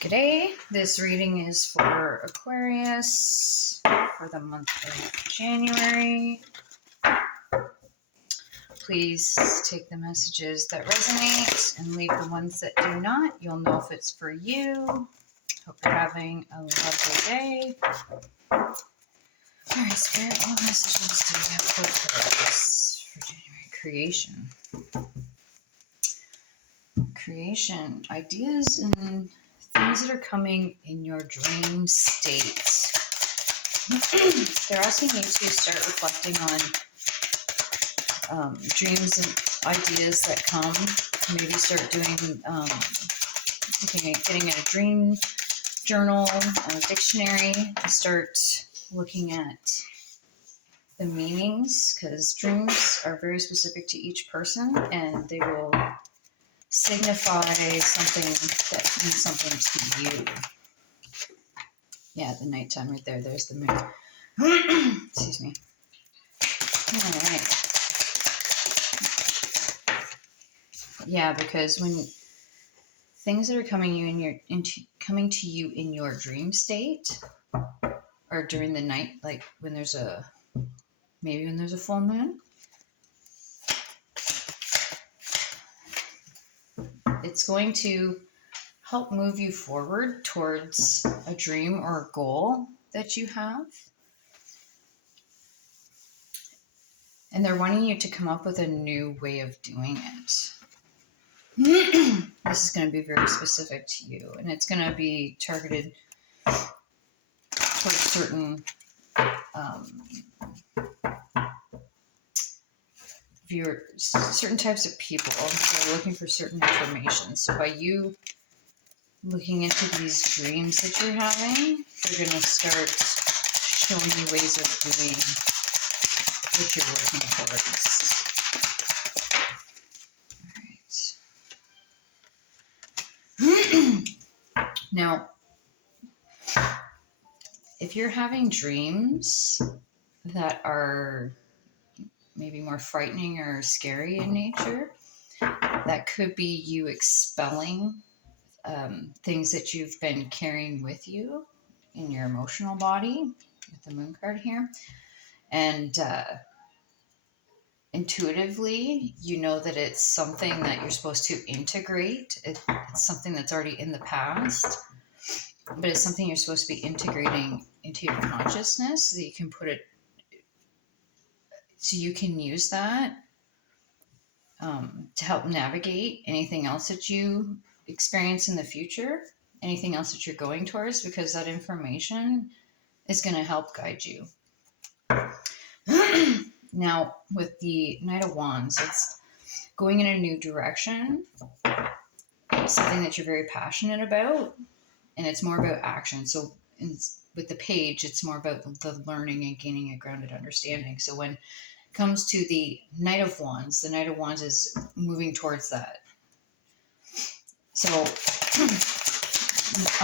G'day. This reading is for Aquarius for the month of January. Please take the messages that resonate and leave the ones that do not. You'll know if it's for you. Hope you're having a lovely day. Alright, Spirit, what messages do we have for Aquarius for January? Creation, ideas and things that are coming in your dream state. They're asking you to start reflecting on dreams and ideas that come. Maybe start doing, getting in a dream journal, a dictionary, and start looking at the meanings, because dreams are very specific to each person and they will signify something that means something to you. Yeah, the nighttime right there. There's the moon. Excuse me. All right. Yeah, because when things that are coming to you in your dream state, or during the night, like when there's a full moon, it's going to help move you forward towards a dream or a goal that you have. And they're wanting you to come up with a new way of doing it. This is going to be very specific to you, and it's going to be targeted towards certain certain types of people who are looking for certain information. So by you looking into these dreams that you're having, they're going to start showing you ways of doing what you're working towards. All right. Now, if you're having dreams that are maybe more frightening or scary in nature, that could be you expelling things that you've been carrying with you in your emotional body, with the moon card here. And intuitively, you know that it's something that you're supposed to integrate. It's something that's already in the past, but it's something you're supposed to be integrating into your consciousness so that you can put it, so you can use that to help navigate anything else that you experience in the future, anything else that you're going towards, because that information is going to help guide you. Now, with the Knight of Wands, it's going in a new direction. It's something that you're very passionate about, and it's more about action. So with the page, it's more about the learning and gaining a grounded understanding. So when it comes to the Knight of Wands is moving towards that. So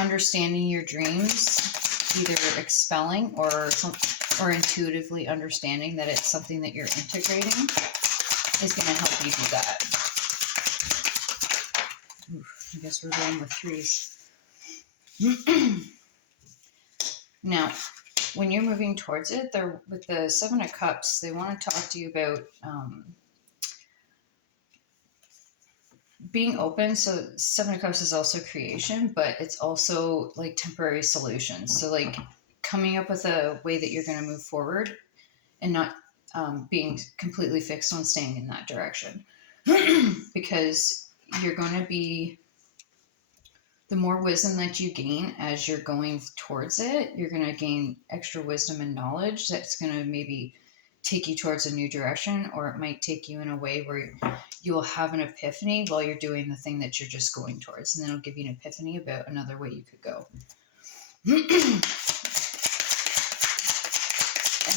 understanding your dreams, either expelling or intuitively understanding that it's something that you're integrating, is going to help you do that. Oof, I guess we're going with threes. Now, when you're moving towards it, with the Seven of Cups, they want to talk to you about being open. So Seven of Cups is also creation, but it's also like temporary solutions. So like coming up with a way that you're going to move forward and not being completely fixed on staying in that direction. Because you're going to be, the more wisdom that you gain as you're going towards it, you're going to gain extra wisdom and knowledge that's going to maybe take you towards a new direction, or it might take you in a way where you'll have an epiphany while you're doing the thing that you're just going towards, and then it'll give you an epiphany about another way you could go. And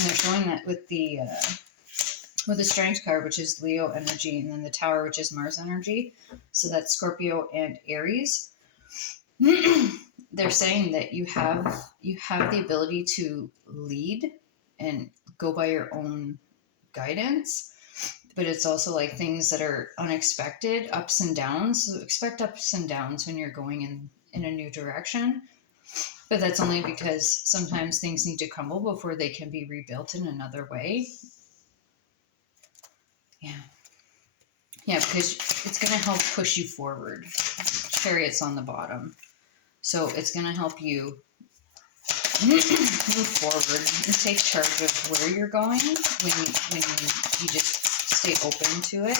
they're showing that with the Strength card, which is Leo energy, and then the Tower, which is Mars energy. So that's Scorpio and Aries. They're saying that you have the ability to lead and go by your own guidance, but it's also like things that are unexpected, ups and downs. So expect ups and downs when you're going in a new direction. But that's only because sometimes things need to crumble before they can be rebuilt in another way. Yeah. Yeah, because it's going to help push you forward. Chariot's on the bottom. So it's going to help you move forward and take charge of where you're going when you just stay open to it,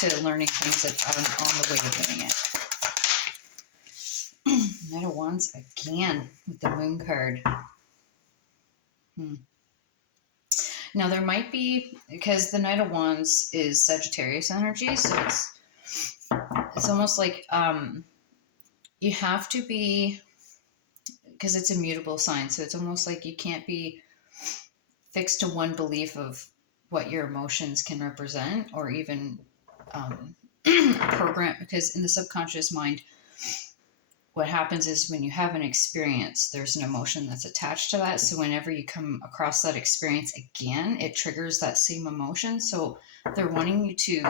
to learning things that are on the way of doing it. Knight of Wands again with the Moon card. Now there might be, because the Knight of Wands is Sagittarius energy, so it's almost like you have to be, because it's a mutable sign, so it's almost like you can't be fixed to one belief of what your emotions can represent, or even a program, because in the subconscious mind, what happens is when you have an experience, there's an emotion that's attached to that. So whenever you come across that experience again, it triggers that same emotion. So they're wanting you to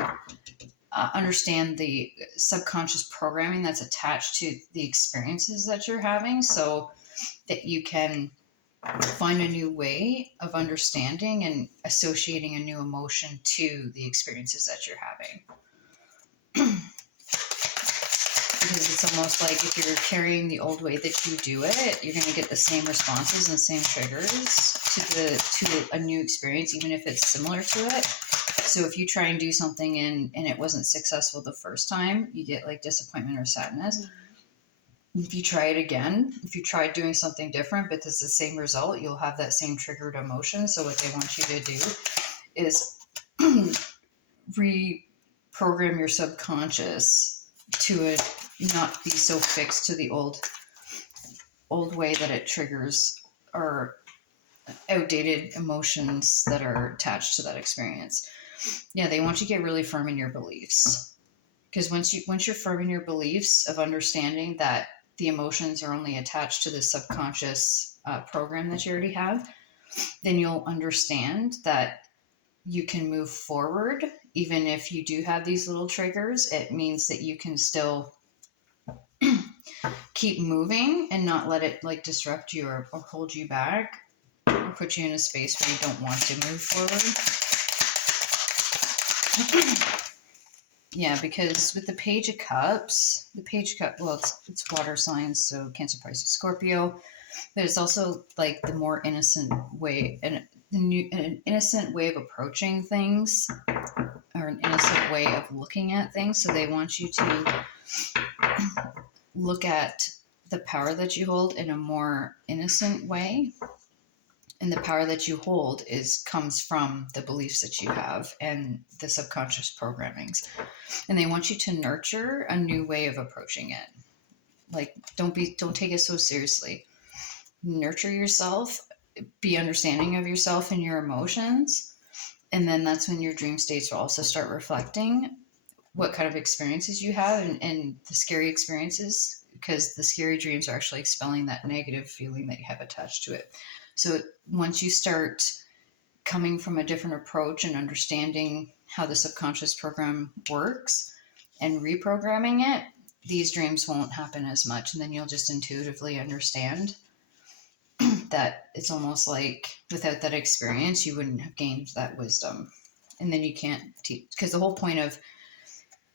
understand the subconscious programming that's attached to the experiences that you're having, so that you can find a new way of understanding and associating a new emotion to the experiences that you're having. Because it's almost like if you're carrying the old way that you do it, you're going to get the same responses and same triggers to a new experience, even if it's similar to it. So if you try and do something and it wasn't successful the first time, you get like disappointment or sadness. If you try it again, if you try doing something different, but it's the same result, you'll have that same triggered emotion. So what they want you to do is reprogram your subconscious to not be so fixed to the old way that it triggers, or outdated emotions that are attached to that experience. Yeah, they want you to get really firm in your beliefs, because once you're firm in your beliefs of understanding that the emotions are only attached to the subconscious program that you already have, then you'll understand that you can move forward. Even if you do have these little triggers, it means that you can still keep moving and not let it like disrupt you or hold you back or put you in a space where you don't want to move forward. Yeah, because with the Page of Cups, well, it's water signs, so Cancer, Pisces, Scorpio, but it's also like the more innocent way, an innocent way of approaching things, or an innocent way of looking at things. So they want you to look at the power that you hold in a more innocent way. And the power that you hold comes from the beliefs that you have and the subconscious programmings. And they want you to nurture a new way of approaching it. Like, don't take it so seriously. Nurture yourself, be understanding of yourself and your emotions. And then that's when your dream states will also start reflecting what kind of experiences you have, and the scary experiences, because the scary dreams are actually expelling that negative feeling that you have attached to it. So once you start coming from a different approach and understanding how the subconscious program works and reprogramming it, these dreams won't happen as much. And then you'll just intuitively understand that it's almost like without that experience, you wouldn't have gained that wisdom. And then you can't teach, because the whole point of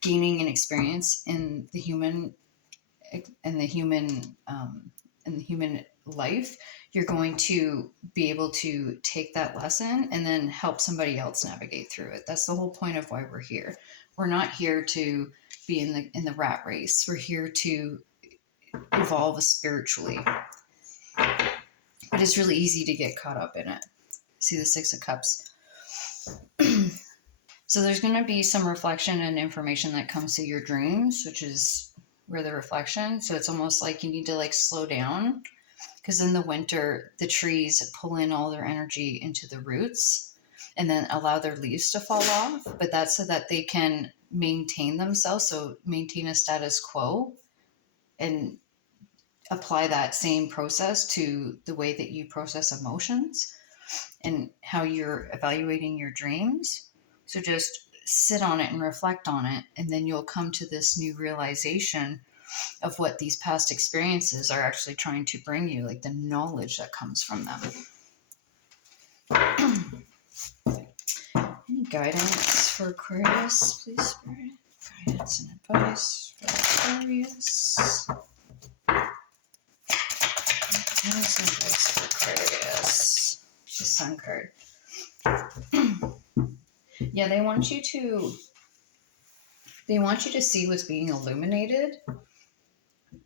gaining an experience in the human life, you're going to be able to take that lesson and then help somebody else navigate through it. That's the whole point of why we're here. We're not here to be in the rat race. We're here to evolve spiritually. But it's really easy to get caught up in it. See the Six of Cups. So there's going to be some reflection and information that comes to your dreams, which is where the reflection. So it's almost like you need to like slow down, because in the winter, the trees pull in all their energy into the roots and then allow their leaves to fall off. But that's so that they can maintain themselves. So maintain a status quo and apply that same process to the way that you process emotions and how you're evaluating your dreams. So just sit on it and reflect on it, and then you'll come to this new realization of what these past experiences are actually trying to bring you, like the knowledge that comes from them. Any guidance for Aquarius, please, Spirit? Guidance and advice for Aquarius. Guidance and advice for Aquarius. The Sun card. Yeah, they want you to see what's being illuminated.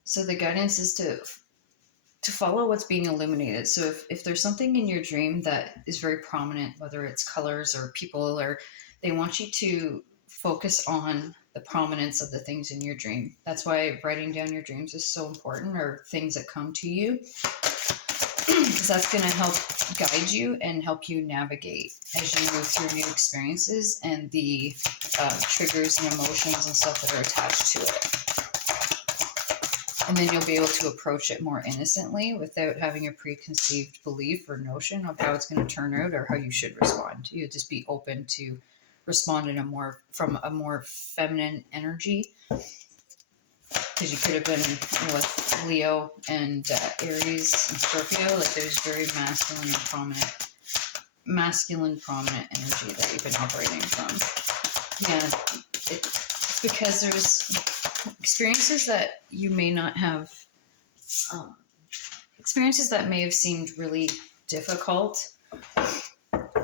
So the guidance is to follow what's being illuminated. So if there's something in your dream that is very prominent, whether it's colors or people, or they want you to focus on the prominence of the things in your dream. That's why writing down your dreams is so important, or things that come to you, because that's going to help guide you and help you navigate as you move through new experiences and the triggers and emotions and stuff that are attached to it. And then you'll be able to approach it more innocently without having a preconceived belief or notion of how it's going to turn out or how you should respond. You'll just be open to respond from a more feminine energy. Because you could have been with Leo and Aries and Scorpio, like there's very masculine prominent energy that you've been operating from. Yeah, it's because there's experiences that you may not have, experiences that may have seemed really difficult.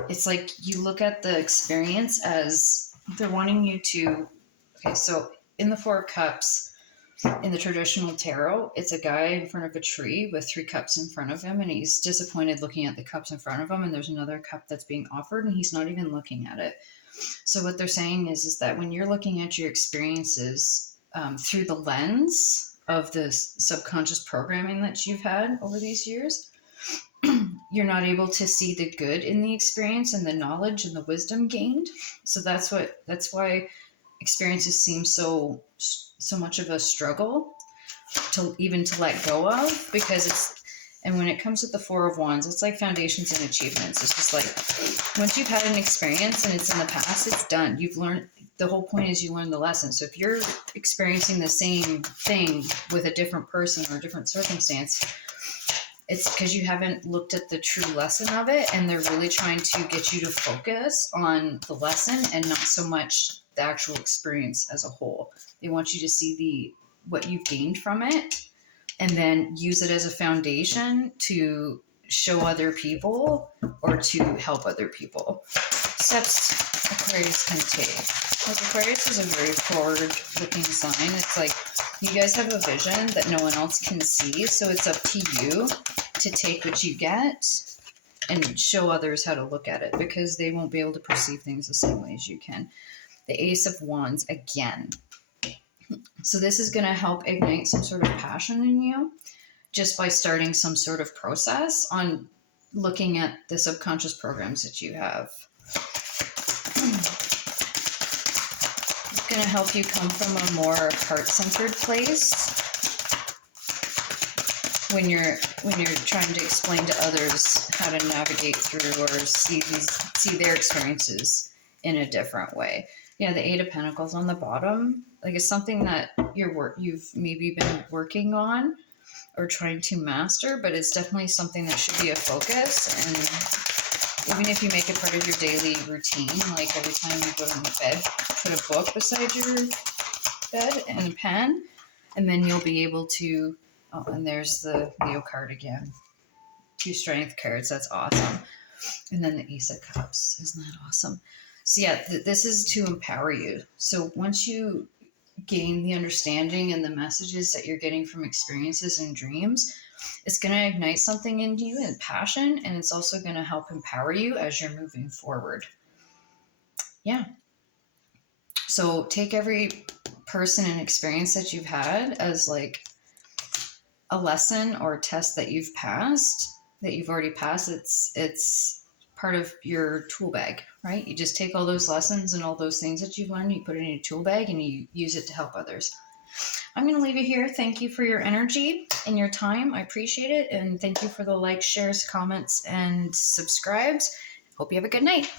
It's like you look at the experience as they're wanting you to, okay, so in the Four of Cups, in the traditional tarot, it's a guy in front of a tree with 3 cups in front of him, and he's disappointed looking at the cups in front of him, and there's another cup that's being offered, and he's not even looking at it. So what they're saying is that when you're looking at your experiences through the lens of the subconscious programming that you've had over these years, you're not able to see the good in the experience and the knowledge and the wisdom gained. So that's why experiences seem so much of a struggle to let go of, because and when it comes with the Four of Wands, it's like foundations and achievements. It's just like once you've had an experience and it's in the past, it's done. You've learned. The whole point is you learn the lesson. So if you're experiencing the same thing with a different person or a different circumstance, it's because you haven't looked at the true lesson of it, and they're really trying to get you to focus on the lesson and not so much the actual experience as a whole. They want you to see what you've gained from it, and then use it as a foundation to show other people or to help other people. Steps Aquarius can take. Like Aquarius is a very forward-looking sign. It's like you guys have a vision that no one else can see, so it's up to you to take what you get and show others how to look at it, because they won't be able to perceive things the same way as you can. The Ace of Wands again. So this is going to help ignite some sort of passion in you just by starting some sort of process on looking at the subconscious programs that you have. It's going to help you come from a more heart-centered place when you're trying to explain to others how to navigate through or see their experiences in a different way. Yeah, the Eight of Pentacles on the bottom, like it's something that you've maybe been working on or trying to master, but it's definitely something that should be a focus. And even if you make it part of your daily routine, like every time you go to bed, put a book beside your bed and a pen, and then you'll be able to, oh, and there's the Leo card again. 2 strength cards, that's awesome. And then the Ace of Cups, isn't that awesome? So yeah, this is to empower you. So once you gain the understanding and the messages that you're getting from experiences and dreams, it's going to ignite something in you and passion, and it's also going to help empower you as you're moving forward. Yeah. So take every person and experience that you've had as like a lesson or a test that you've already passed. It's part of your tool bag, right? You just take all those lessons and all those things that you've learned, you put it in a tool bag and you use it to help others. I'm going to leave it here. Thank you for your energy and your time. I appreciate it. And thank you for the likes, shares, comments, and subscribes. Hope you have a good night.